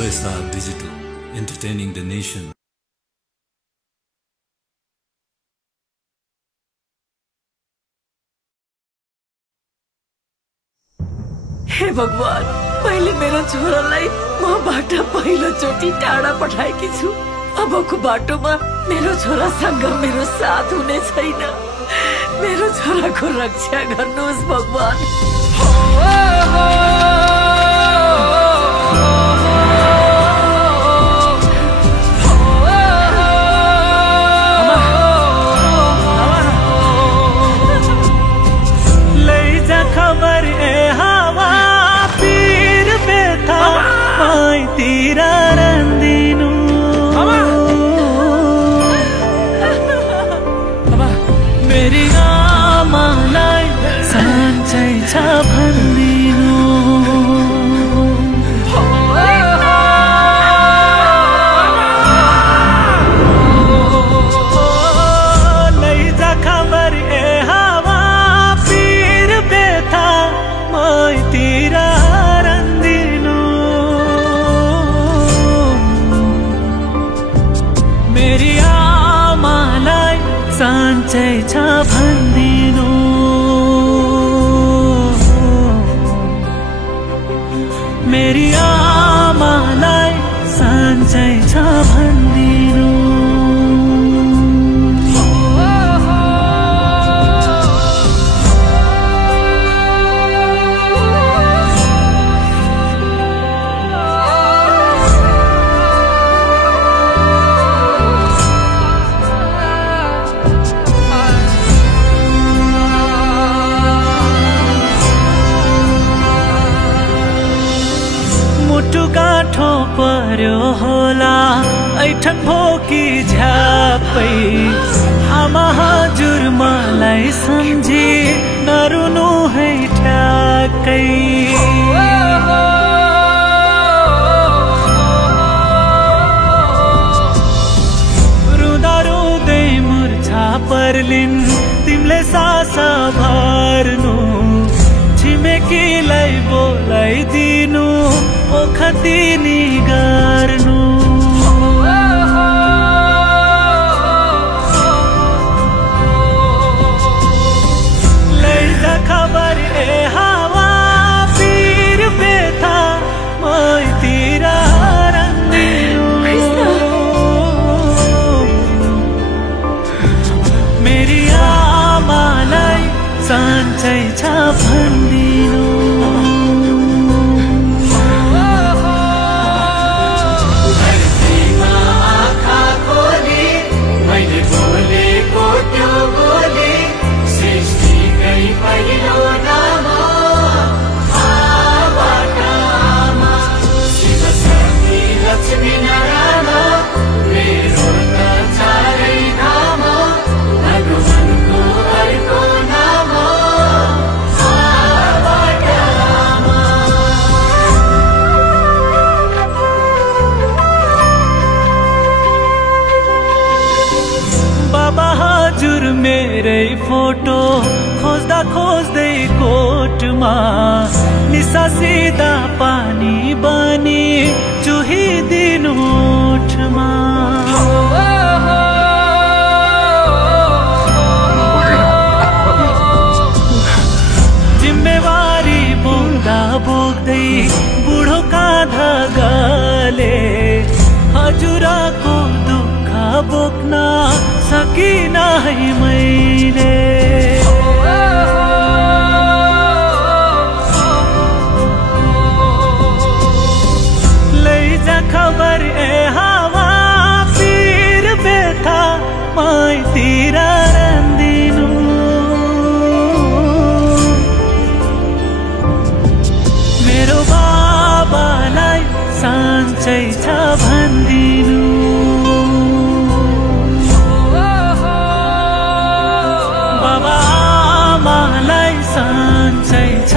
OSR Digital, entertaining the nation. हे भगवान, मैले मेरो छोरालाई मबाट पहिलोचोटि टाढा पठाएकी छु। अबको बाटोमा मेरो छोरासँग मेरो साथ हुने छैन। मेरो छोराको रक्षा गर्नुहोस् भगवान। मेरी आमालाई साँच्चै छ भन्दिनु। लैजा खबर ए हावा पीर बेथा मैतिर रन्दिनु। मेरी आमालाई साँच्चै छ भन्दिनु। मेरी आमालाई साँच्चै छ भन्दिनु। मुटु गाँठो पर्यो होला ऐठन भोकी झ्यापै। आमा हजुर मलाई सम्झी नरुनु है ठ्याक्कै। रुँदा रुँदै मुर्छा पर्लिन् तिमीले सास भर्नु। छिमेकीलाई बोलाइदिनु ओखतिनी गर्नु। लैजा खबर ए हावा पीर बेथा मैतिर रन्दिनु। मेरी आमालाई साँच्चै छ भन्दिनु। बाबा हजुर मेरै फोटो खोज्दा खोज्दै कोटमा निसासिदा पानी बनी चुहिदिनु ओठमा। जिम्मेवारी बोक्दा बोक्दै बुढो काँधा गले हजुरको दुःख बोक्न सकिन है मैले। लैजा खबर ए हावा पीर बेथा मैतिर रन्दिनु। मेरो बाबालाई साँच्चै छ भन्दिनु। बाबा आमालाई साँच्चै छ